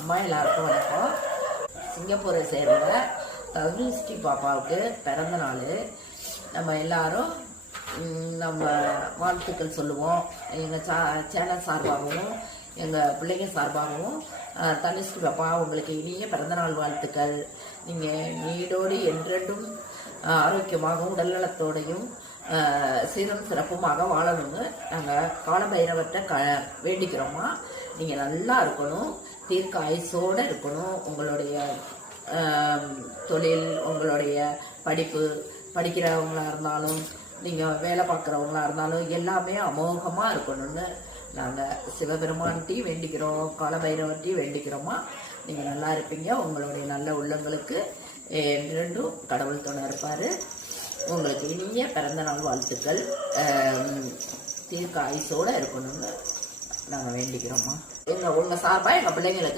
அம்மா எல்லாருக்கும் வணக்கம். சிங்கப்பூரை சேர்ந்த தனுஸ்ரீ பாப்பாவுக்கு பிறந்த நாள். நம்ம எல்லாரும் நம்ம வாழ்த்துக்கள் சொல்லுவோம். எங்கள் சேனல் சார்பாகவும் எங்கள் பிள்ளைங்க சார்பாகவும் தனுஸ்ரீ பாப்பா உங்களுக்கு இனிய பிறந்தநாள் வாழ்த்துக்கள். நீங்கள் நீடோடு என்றென்றும் ஆரோக்கியமாகவும் உடல்நலத்தோடையும் சீரும் சிறப்புமாக வாழணும்னு நாங்கள் காலபைரவர்கிட்ட வேண்டிக்கிறோமா. நீங்கள் நல்லா இருக்கணும், தீர்க்க ஆயுசோடு இருக்கணும். உங்களுடைய தொழில், உங்களுடைய படிப்பு, படிக்கிறவங்களா இருந்தாலும் நீங்கள் வேலை பார்க்குறவங்களா இருந்தாலும் எல்லாமே அமோகமாக இருக்கணும்னு நாங்கள் சிவபெருமான்கிட்டையும் வேண்டிக்கிறோம், காலபைரவர்கிட்டையும் வேண்டிக்கிறோமா. நீங்கள் நல்லா இருப்பீங்க. உங்களுடைய நல்ல உள்ளங்களுக்கு இரண்டும் கடவுள் துணை இருப்பார். உங்களுக்கு இனிய பிறந்த நாள் வாழ்த்துக்கள். தீர்க்க ஆயுசோடு இருக்கணும்னு நாங்கள் வேண்டிக்கிறோம்மா. உங்கள் சார்பாக எங்கள் பிள்ளைங்களுக்கு